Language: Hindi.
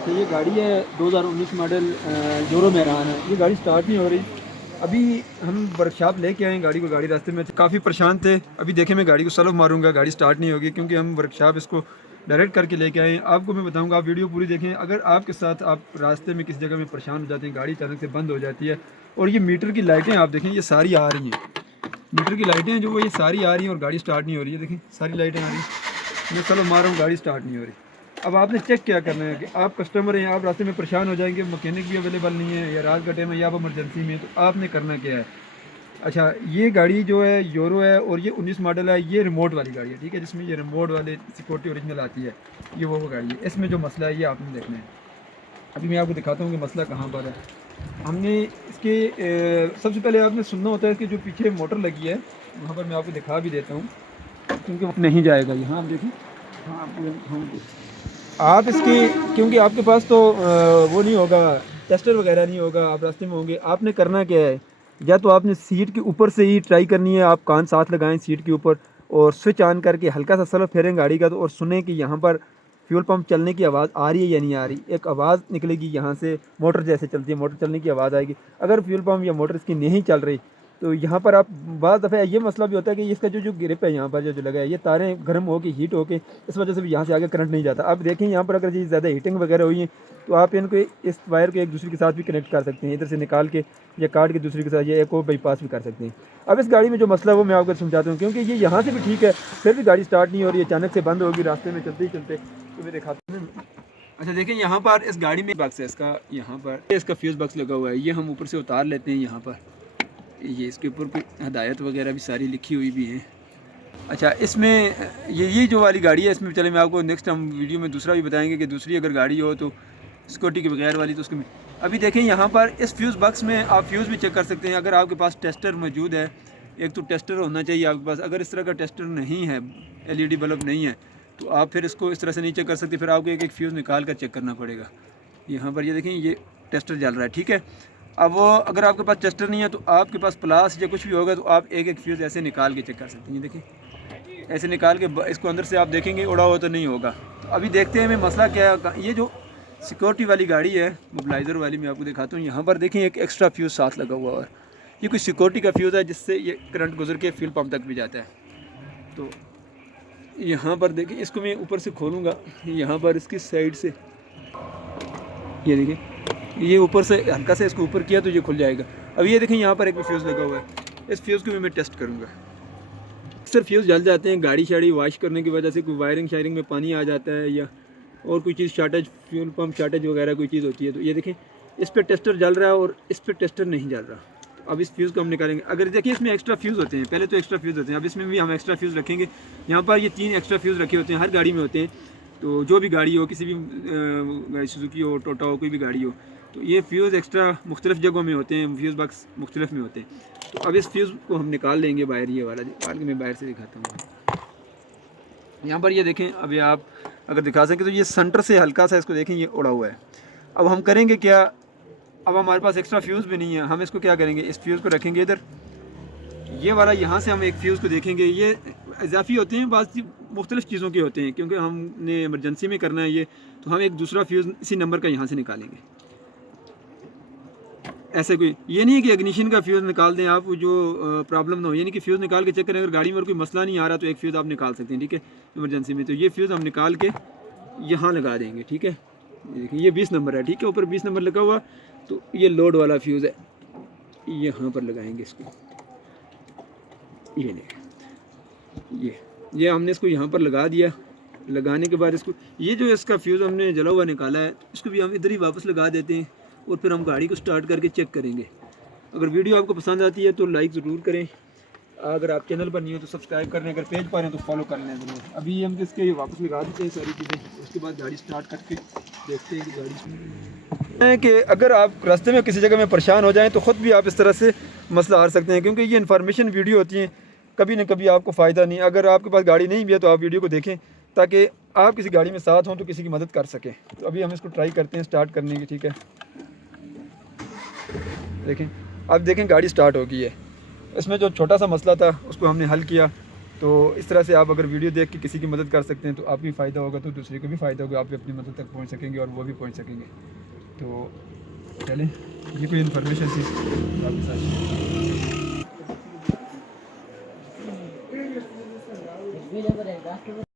तो ये गाड़ी है 2019 मॉडल यूरो मेहरान है। ये गाड़ी स्टार्ट नहीं हो रही। अभी हम वर्कशॉप लेके आए गाड़ी को, गाड़ी रास्ते में काफ़ी परेशान थे। अभी देखें मैं गाड़ी को सलफ मारूंगा, गाड़ी स्टार्ट नहीं होगी क्योंकि हम वर्कशॉप इसको डायरेक्ट करके लेके आए हैं। आपको मैं बताऊंगा, आप वीडियो पूरी देखें। अगर आपके साथ आप रास्ते में किसी जगह में परेशान हो जाते हैं, गाड़ी अचानक से बंद हो जाती है और ये मीटर की लाइटें आप देखें ये सारी आ रही हैं, मीटर की लाइटें जो वो ये सारी आ रही हैं और गाड़ी स्टार्ट नहीं हो रही है। देखें सारी लाइटें आ रही हैं, मैं सलफ मार रहा हूँ, गाड़ी स्टार्ट नहीं हो रही। अब आपने चेक क्या करना है कि आप कस्टमर हैं, आप रास्ते में परेशान हो जाएंगे, मैकेनिक भी अवेलेबल नहीं है या रात का टाइम है या आप इमरजेंसी में, तो आपने करना क्या है। अच्छा, ये गाड़ी जो है यूरो है और ये 19 मॉडल है। ये रिमोट वाली गाड़ी है, ठीक है, जिसमें ये रिमोट वाले सिक्योरिटी ओरिजिनल आती है। ये वो गाड़ी है। इसमें जो मसला है ये आपने देखना है। अभी मैं आपको दिखाता हूँ कि मसला कहाँ पर है। हमने इसके सबसे पहले आपने सुनना होता है कि जो पीछे मोटर लगी है वहाँ पर मैं आपको दिखा भी देता हूँ क्योंकि वो नहीं जाएगा। यहाँ आप देखें, हाँ आपको दिखाऊँ आप इसकी, क्योंकि आपके पास तो वो नहीं होगा, टेस्टर वगैरह नहीं होगा, आप रास्ते में होंगे। आपने करना क्या है, या तो आपने सीट के ऊपर से ही ट्राई करनी है, आप कान साथ लगाएं सीट के ऊपर और स्विच ऑन करके हल्का सा सलफ फेरें गाड़ी का, तो और सुने कि यहाँ पर फ्यूल पंप चलने की आवाज़ आ रही है या नहीं आ रही। एक आवाज़ निकलेगी यहाँ से, मोटर जैसे चलती है, मोटर चलने की आवाज़ आएगी। अगर फ्यूल पंप या मोटर इसकी नहीं चल रही तो यहाँ पर आप बाद दफ़ा ये मसला भी होता है कि इसका जो ग्रिप है यहाँ पर जो लगा है, ये तारें गर्म होकर हीट होकर इस वजह से भी यहाँ से आगे करंट नहीं जाता। आप देखें यहाँ पर अगर ये ज़्यादा हीटिंग वगैरह हुई है तो आप इनको इस वायर को एक दूसरे के साथ भी कनेक्ट कर सकते हैं, इधर से निकाल के या काट के दूसरे के साथ या एक और बाईपास भी कर सकते हैं। अब इस गाड़ी में जो मसला है वो मैं आपको समझाता हूँ, क्योंकि ये यहाँ से भी ठीक है फिर भी गाड़ी स्टार्ट नहीं हो रही है, अचानक से बंद होगी रास्ते में चलते ही चलते। तो मैं दिखाता हूँ। अच्छा देखें, यहाँ पर इस गाड़ी में बक्स है इसका, यहाँ पर इसका फ्यूज़ बक्स लगा हुआ है। ये हम ऊपर से उतार लेते हैं। यहाँ पर ये इसके ऊपर कोई हदायत वगैरह भी सारी लिखी हुई भी हैं। अच्छा, इसमें ये जो वाली गाड़ी है इसमें, चले मैं आपको नेक्स्ट हम वीडियो में दूसरा भी बताएंगे कि दूसरी अगर गाड़ी हो तो सिक्योरिटी के बगैर वाली, तो उसके में अभी देखें यहाँ पर इस फ्यूज़ बक्स में आप फ्यूज़ भी चेक कर सकते हैं अगर आपके पास टेस्टर मौजूद है। एक तो टेस्टर होना चाहिए आपके पास। अगर इस तरह का टेस्टर नहीं है, LED बल्ब नहीं है, तो आप फिर इसको इस तरह से नहीं चेक कर सकते, फिर आपको एक एक फ्यूज़ निकाल कर चेक करना पड़ेगा। यहाँ पर ये देखें ये टेस्टर जल रहा है, ठीक है। अब वो अगर आपके पास टेस्टर नहीं है तो आपके पास प्लास या कुछ भी होगा तो आप एक एक फ्यूज़ ऐसे निकाल के चेक कर सकते हैं। देखिए ऐसे निकाल के इसको अंदर से आप देखेंगे उड़ा हुआ तो नहीं होगा। तो अभी देखते हैं मैं मसला क्या है। ये जो सिक्योरिटी वाली गाड़ी है मोबिलाइज़र वाली, मैं आपको दिखाता हूँ। यहाँ पर देखें एक एक्स्ट्रा फ्यूज़ साथ लगा हुआ है। ये कोई सिक्योरिटी का फ्यूज़ है जिससे ये करंट गुजर के फ्यूल पंप तक भी जाता है। तो यहाँ पर देखिए, इसको मैं ऊपर से खोलूँगा, यहाँ पर इसकी साइड से ये देखिए, ये ऊपर से हल्का से इसको ऊपर किया तो ये खुल जाएगा। अब ये देखें यहाँ पर एक फ्यूज़ लगा हुआ है। इस फ्यूज़ को भी मैं टेस्ट करूँगा। अक्सर फ्यूज़ जल जाते हैं गाड़ी शाड़ी वॉश करने की वजह से, कोई वायरिंग शायरिंग में पानी आ जाता है या और कोई चीज़ शॉर्टेज, फ्यूल पंप शॉर्टेज वगैरह कोई चीज़ होती है। तो ये देखें इस पर टेस्टर जल रहा है और इस पर टेस्टर नहीं जल रहा। तो अब इस फ्यूज़ को हम निकालेंगे। अगर देखिए इसमें एक्स्ट्रा फ्यूज़ होते हैं, पहले तो एक्स्ट्रा फ्यूज़ होते हैं, अब इसमें भी हम एक्स्ट्रा फ्यूज़ रखेंगे। यहाँ पर ये 3 एक्स्ट्रा फ्यूज़ रखे होते हैं, हर गाड़ी में होते हैं। तो जो भी गाड़ी हो, किसी भी सुजुकी हो, टोटा हो, कोई भी गाड़ी हो, तो ये फ्यूज़ एक्स्ट्रा मुख्तलिफ़ जगहों में होते हैं, फ्यूज़ बॉक्स मुख्तलिफ में होते हैं। तो अब इस फ्यूज़ को हम निकाल लेंगे बाहर, ये वाला निकाल के मैं बाहर से दिखाता हूँ। यहाँ पर ये देखें, अभी आप अगर दिखा सकें तो ये सेंटर से हल्का सा इसको देखें ये उड़ा हुआ है। अब हम करेंगे क्या, अब हमारे पास एक्स्ट्रा फ्यूज़ भी नहीं है, हम इसको क्या करेंगे, इस फ्यूज़ को रखेंगे इधर, ये वाला यहाँ से हम एक फ्यूज़ को देखेंगे। ये इजाफी होते हैं, बाज़ मुख्तलिफ़ चीज़ों के होते हैं, क्योंकि हमने इमरजेंसी में करना है ये, तो हम एक दूसरा फ्यूज़ इसी नंबर का यहाँ से निकालेंगे। ऐसे कोई ये नहीं है कि इग्निशन का फ्यूज़ निकाल दें आप, जो प्रॉब्लम ना हो, यानी कि फ्यूज़ निकाल के चेक करें। अगर गाड़ी में कोई मसला नहीं आ रहा तो एक फ्यूज़ आप निकाल सकते हैं, ठीक है, इमरजेंसी में। तो ये फ्यूज़ हम निकाल के यहाँ लगा देंगे, ठीक है। देखिए ये 20 नंबर है, ठीक है, ऊपर 20 नंबर लगा हुआ। तो ये लोड वाला फ्यूज़ है, यहाँ पर लगाएंगे इसको। ये देखें, ये हमने इसको यहाँ पर लगा दिया। लगाने के बाद इसको, ये जो इसका फ्यूज़ हमने जला हुआ निकाला है, इसको भी हम इधर ही वापस लगा देते हैं और फिर हम गाड़ी को स्टार्ट करके चेक करेंगे। अगर वीडियो आपको पसंद आती है तो लाइक ज़रूर करें। अगर आप चैनल पर नहीं हो तो सब्सक्राइब कर लें, अगर पेज पर हैं तो फॉलो कर लें ज़रूर। अभी हम इसके वापस लगा देते हैं सारी चीज़ें, उसके बाद गाड़ी स्टार्ट करके देखते हैं कि गाड़ी कि अगर आप रास्ते में किसी जगह में परेशान हो जाएँ तो ख़ुद भी आप इस तरह से मसला हार सकते हैं, क्योंकि ये इन्फॉर्मेशन वीडियो होती है, कभी ना कभी आपको फ़ायदा नहीं। अगर आपके पास गाड़ी नहीं भी है तो आप वीडियो को देखें ताकि आप किसी गाड़ी में साथ हों तो किसी की मदद कर सकें। तो अभी हम इसको ट्राई करते हैं स्टार्ट करने की, ठीक है। देखें, अब देखें गाड़ी स्टार्ट हो गई है। इसमें जो छोटा सा मसला था उसको हमने हल किया। तो इस तरह से आप अगर वीडियो देख के किसी की मदद कर सकते हैं तो आप भी फ़ायदा होगा, तो दूसरे को भी फ़ायदा होगा, आप भी अपनी मदद तक पहुंच सकेंगे और वो भी पहुंच सकेंगे। तो चलें, ये कोई इन्फॉर्मेशन थी आपके साथ।